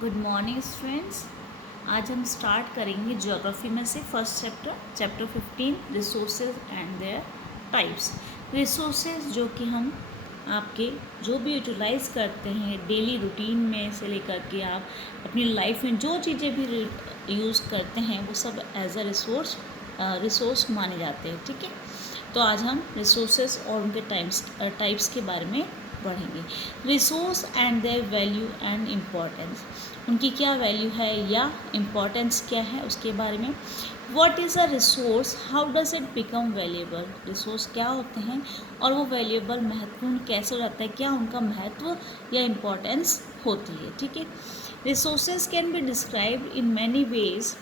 Good morning students. आज हम start करेंगे ज्योग्राफी में से first chapter 15 resources and there types. Resources जो कि हम आपके जो भी यूटिलाइज करते हैं डेली रूटीन में से लेकर के आप अपनी लाइफ में जो चीज़ें भी यूज़ करते हैं वो सब एज अ रिसोर्स माने जाते हैं। ठीक है, तो आज हम रिसोर्सेज और उनके टाइप्स के बारे में पढ़ेंगे। Resource and their value and importance, उनकी क्या वैल्यू है या इम्पोर्टेंस क्या है उसके बारे में। What is a resource, how does it become valuable, resource क्या होते हैं और वो वैल्यूएबल महत्वपूर्ण कैसे हो जाता है, क्या उनका महत्व या इम्पोर्टेंस होती है। ठीक है, resources can be describe in many ways,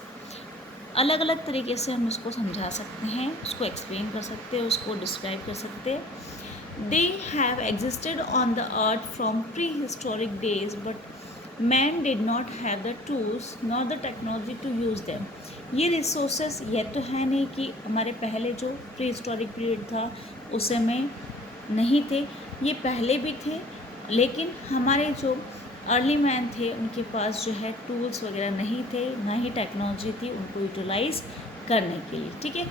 अलग अलग तरीके से हम उसको समझा सकते हैं, उसको एक्सप्लेन कर सकते हैं, उसको डिस्क्राइब कर सकते हैं। They have existed on the earth from pre historic days but man did not have the tools not the technology to use them. ये रिसोर्सेज यह तो है नहीं कि हमारे पहले जो प्री हिस्टोरिक पीरियड था उस समय नहीं थे, ये पहले भी थे, लेकिन हमारे जो अर्ली मैन थे उनके पास जो है टूल्स वगैरह नहीं थे, ना ही टेक्नोलॉजी थी उनको यूटिलाइज करने के लिए। ठीक है,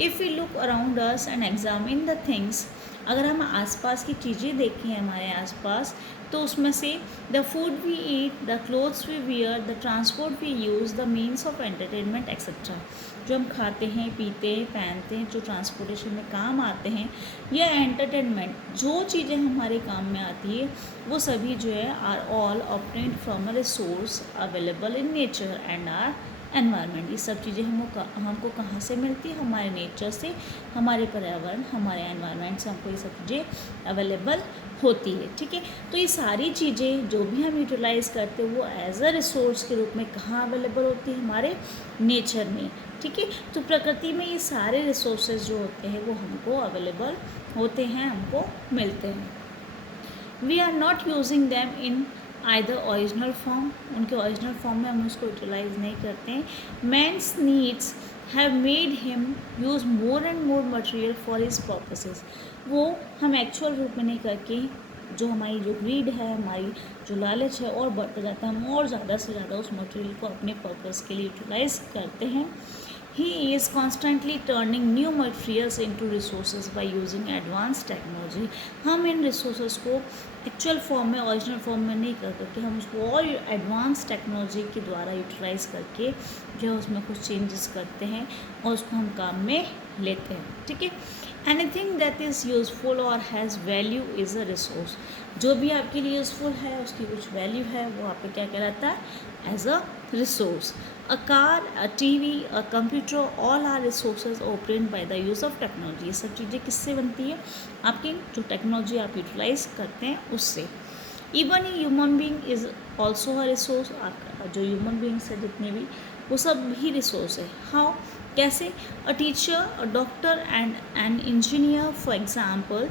if we look around us and examine the things, अगर हम आसपास की चीज़ें देखें हमारे आसपास, तो उसमें से the food we eat, the clothes we wear, the transport we use, the means of entertainment etcetera, जो हम खाते हैं पीते हैं पहनते हैं, जो ट्रांसपोर्टेशन में काम आते हैं, या एंटरटेनमेंट जो चीज़ें हमारे काम में आती है, वो सभी जो है are all obtained from a resource available in nature and our environment. ये सब चीज़ें हमको कहाँ से मिलती है, हमारे नेचर से, हमारे पर्यावरण, हमारे एनवायरनमेंट से हमको ये सब चीज़ें अवेलेबल होती है। ठीक है, तो ये सारी चीज़ें जो भी हम यूटिलाइज़ करते हैं वो एज अ रिसोर्स के रूप में कहाँ अवेलेबल होती है, हमारे नेचर में। ठीक है, तो प्रकृति में ये सारे रिसोर्सेज जो होते हैं वो हमको अवेलेबल होते हैं, हमको मिलते हैं। We are not using them in either original form, उनके ओरिजिनल फॉर्म में हम उसको यूटिलाइज नहीं करते हैं। Man's needs have made him use more and more material for his purposes, वो हम एक्चुअल रूप में नहीं करके जो हमारी जो ग्रीड है, हमारी जो लालच है और बढ़ता जाता है, हम और ज़्यादा से ज़्यादा उस मटेरियल को अपने पर्पस के लिए यूटिलाइज करते हैं। He is constantly turning new materials into resources by using advanced technology. हम इन resources को एक्चुअल फॉर्म में, ओरिजिनल फॉर्म में नहीं कर करके हम उसको और एडवांस टेक्नोलॉजी के द्वारा यूटिलाइज करके जो है उसमें कुछ चेंजेस करते हैं और उसको हम काम में लेते हैं। ठीक है, एनीथिंग दैट इज़ यूजफुल और has value is a resource, जो भी आपके लिए यूजफुल है उसकी कुछ वैल्यू है वो आपको क्या कहलाता है, as a resource. A car, a TV, a computer, all are resources obtained by the use of technology। ये सब चीज़ें किससे बनती है, आपकी जो टेक्नोलॉजी आप यूटिलाइज करते हैं उससे। Even human being is also a resource, आपका जो ह्यूमन बींग्स है जितने भी, वो सब भी रिसोर्स है। हाउ, कैसे, a teacher, a doctor and an engineer for example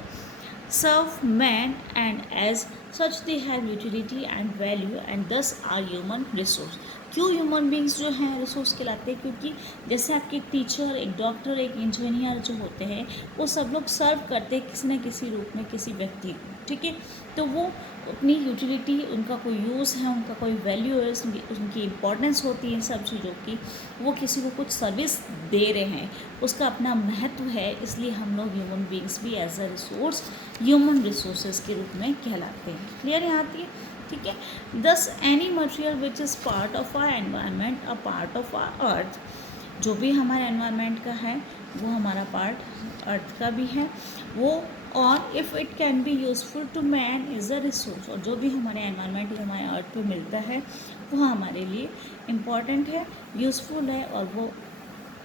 serve man and as such they have utility and value and thus are human resource। क्यों ह्यूमन बींग्स जो हैं रिसोर्स कहलाते हैं, क्योंकि जैसे आपके एक टीचर, एक डॉक्टर, एक इंजीनियर जो होते हैं वो सब लोग सर्व करते हैं किसी न किसी रूप में किसी व्यक्ति को। ठीक है, तो वो अपनी यूटिलिटी, उनका कोई यूज़ है, उनका कोई वैल्यू है, उनकी इम्पोर्टेंस होती है इन सब चीज़ों की, वो किसी को कुछ सर्विस दे रहे हैं, उसका अपना महत्व है, इसलिए हम लोग ह्यूमन बींग्स भी as a resource human resources के रूप में कहलाते हैं। क्लियर है आती है। ठीक है, thus any material which is part of our environment, a part of our earth, जो भी हमारे एनवायरनमेंट का है वो हमारा पार्ट अर्थ का भी है वो, और if it can be useful to man is a resource, और जो भी हमारे एनवायरनमेंट हमारे अर्थ पे मिलता है वो हमारे लिए इम्पॉर्टेंट है, यूज़फुल है और वो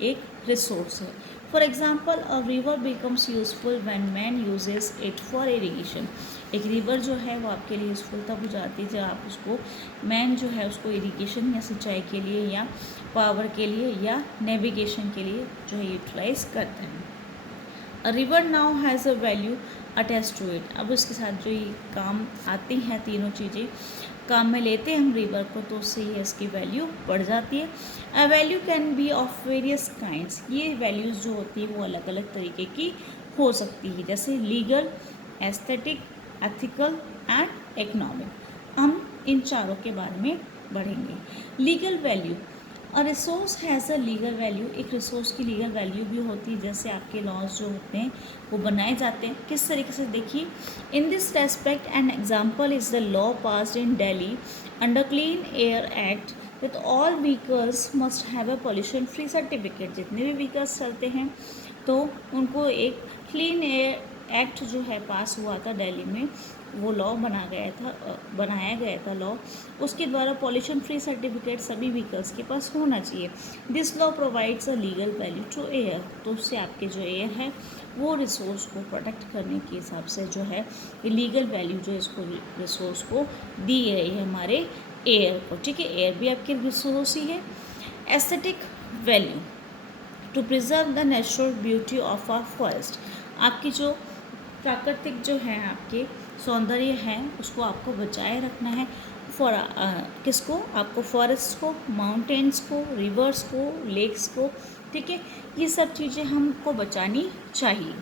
एक रिसोर्स है। For example, a river becomes useful when man uses it for irrigation. एक रिवर जो है वो आपके लिए यूज़फुल तब हो जाती है जब आप उसको, मैन जो है उसको इरीगेशन या सिंचाई के लिए या पावर के लिए या नेविगेशन के लिए जो है यूटिलाइज करते हैं। A river now has a value attach to it, अब उसके साथ जो ये काम आती हैं तीनों चीज़ें काम में लेते हैं हम रिवर को, तो उससे ही इसकी वैल्यू बढ़ जाती है। A value can be of various kinds, ये वैल्यूज़ जो होती है वो अलग अलग तरीके की हो सकती है, जैसे legal, aesthetic, ethical and economic. हम इन चारों के बारे में बढ़ेंगे। Legal value, a resource has a legal value, एक रिसोर्स की लीगल वैल्यू भी होती है। जैसे आपके लॉज जो होते हैं वो बनाए जाते हैं किस तरीके से, देखिए, in this respect an example is the law passed in Delhi under clean air act with all vehicles must have a pollution free certificate. जितने भी व्हीकल्स चलते हैं तो उनको एक क्लीन एयर एक्ट जो है पास हुआ था दिल्ली में, वो लॉ बनाया गया था लॉ, उसके द्वारा पॉल्यूशन फ्री सर्टिफिकेट सभी व्हीकल्स के पास होना चाहिए। This law provides a legal value to air, तो उससे आपके जो एयर है वो रिसोर्स को प्रोटेक्ट करने के हिसाब से जो है लीगल वैल्यू जो इसको रिसोर्स को दी गई है हमारे एयर को, ठीक है। एयर भी आपके रिसोर्स ही है। Aesthetic value, to preserve the natural beauty of our forest, आपकी जो प्राकृतिक जो है आपके सौंदर्य है उसको आपको बचाए रखना है। फॉर किसको, आपको फॉरेस्ट को, माउंटेन्स को, रिवर्स को, लेक्स को, ठीक है। ये सब चीज़ें हमको बचानी चाहिए,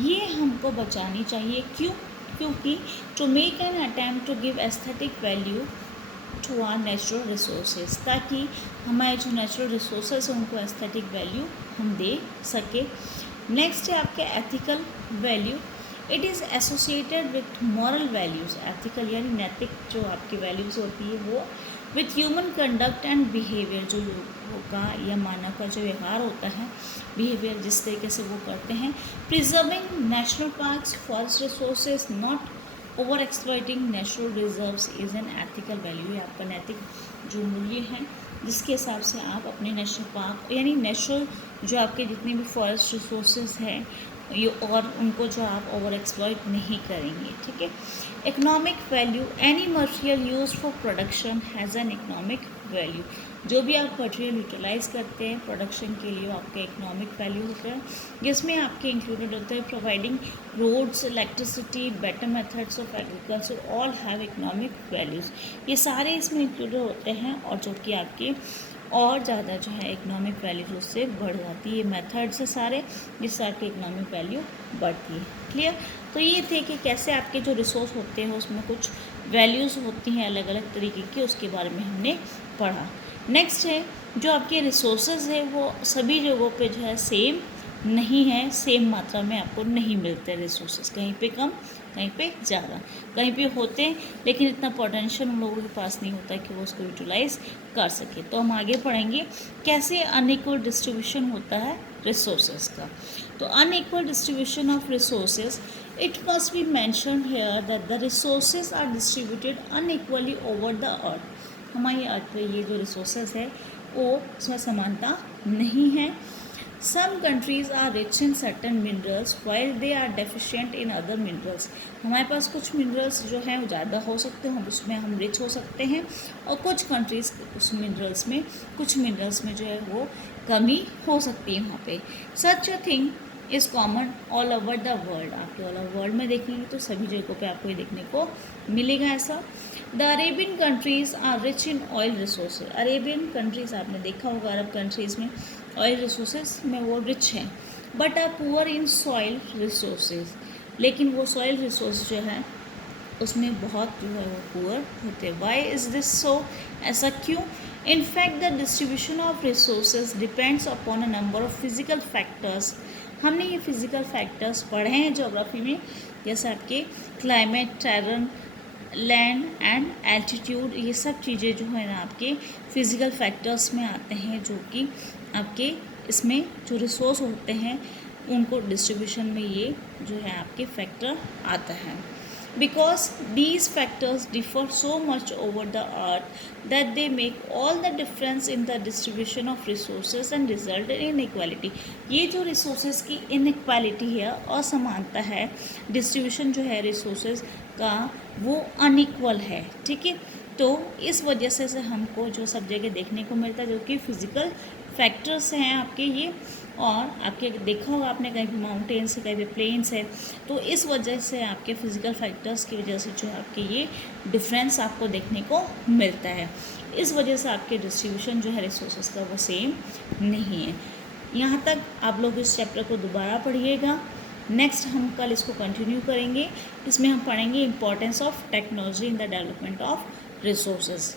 ये हमको बचानी चाहिए। क्यों? क्योंकि to make an attempt to give aesthetic value to our natural resources, ताकि हमारे जो नेचुरल रिसोर्सेज हैं उनको एस्थेटिक वैल्यू हम दे सके। नेक्स्ट है आपके ethical value, it is associated with moral values, ethical यानी नैतिक जो आपकी वैल्यूज़ होती है वो with human conduct and behaviour, जो लोगों का या मानव का जो व्यवहार होता है, बिहेवियर जिस तरीके से वो करते हैं। Preserving national parks, forest resources, not over exploiting natural reserves is an ethical value, ये आपका नैतिक जो मूल्य है जिसके हिसाब से आप अपने नेशनल पार्क यानी नेचुरल जो आपके जितने भी फॉरेस्ट रिसोर्सेज हैं ये, और उनको जो आप ओवर एक्सप्लॉइट नहीं करेंगे, ठीक है। Economic value, any material use for production has an economic value, जो भी आप मटेरियल यूटिलाइज करते हैं प्रोडक्शन के लिए आपका इकोनॉमिक वैल्यू होता है, जिसमें आपके इंक्लूडेड होते हैं providing roads, electricity, better methods of agriculture, all have economic values, ये सारे इसमें इंक्लूडेड होते हैं और जो कि आपके और ज़्यादा जो है इकोनॉमिक वैल्यू उससे बढ़ जाती है। ये मेथड्स है सारे जिससे आपकी इकोनॉमिक वैल्यू बढ़ती है। क्लियर? तो ये थे कि कैसे आपके जो रिसोर्स होते हैं उसमें कुछ वैल्यूज़ होती हैं अलग अलग तरीके की, उसके बारे में हमने पढ़ा। नेक्स्ट है जो आपके रिसोर्सेज है वो सभी जगहों पे जो है सेम नहीं है, सेम मात्रा में आपको नहीं मिलते रिसोर्सेज, कहीं पे कम कहीं पे ज़्यादा, कहीं पे होते हैं लेकिन इतना पोटेंशियल उन लोगों के पास नहीं होता कि वो उसको यूटिलाइज कर सके। तो हम आगे पढ़ेंगे कैसे अनइक्वल डिस्ट्रीब्यूशन होता है रिसोर्सेज का। तो unequal distribution of resources, it must be mentioned here that the resources are distributed unequally over the earth, हमारी अर्थ पे ये जो रिसोर्सेज है वो उसमें समानता नहीं है। Some countries are rich in certain minerals while they are deficient in other minerals, हमारे पास कुछ मिनरल्स जो हैं वो ज़्यादा हो सकते हैं, उसमें हम रिच हो सकते हैं, और कुछ कंट्रीज़ उस मिनरल्स में कुछ मिनरल्स में जो है वो कमी हो सकती है वहाँ पे। Such a thing is common all over the world, आपके ऑल ओवर वर्ल्ड में देखेंगे तो सभी जगहों पे आपको ये देखने को मिलेगा ऐसा। The Arabian countries are rich in oil resources, Arabian countries आपने देखा होगा अरब कंट्रीज़ में ऑयल रिसोर्सेज में वो रिच हैं, but are poor in soil resources, लेकिन वो सॉइल रिसोर्स जो है उसमें बहुत जो है वो पुअर होते हैं। वाई इज़ दिस सो, ऐसा क्यों? In fact the distribution of resources depends upon a number of physical factors, हमने ये फिजिकल फैक्टर्स पढ़े हैं ज्योग्राफी में, जैसे आपके climate, terrain, land and altitude, ये सब चीज़ें जो है ना आपके फिजिकल फैक्टर्स में आते हैं, जो कि आपके इसमें जो रिसोर्स होते हैं उनको डिस्ट्रीब्यूशन में ये जो है आपके फैक्टर आता है। Because these factors differ so much over the earth that they make all the difference in the distribution of resources and result in inequality, ये जो रिसोर्सेज की इनइक्वालिटी है, असमानता है, डिस्ट्रीब्यूशन जो है रिसोर्सेज का वो अनइक्वल है, ठीक है। तो इस वजह से हमको जो सब जगह देखने को मिलता है जो कि फिजिकल फैक्टर्स हैं आपके ये, और आपके देखा होगा आपने कहीं भी माउंटेन्स है कहीं भी प्लेन्स है, तो इस वजह से आपके फिजिकल फैक्टर्स की वजह से जो है आपके ये डिफरेंस आपको देखने को मिलता है। इस वजह से आपके डिस्ट्रीब्यूशन जो है रिसोर्सेज का वो सेम नहीं है। यहाँ तक आप लोग इस चैप्टर को दोबारा पढ़िएगा नेक्स्ट हम कल इसको कंटिन्यू करेंगे। इसमें हम पढ़ेंगे importance of technology in the development of resources.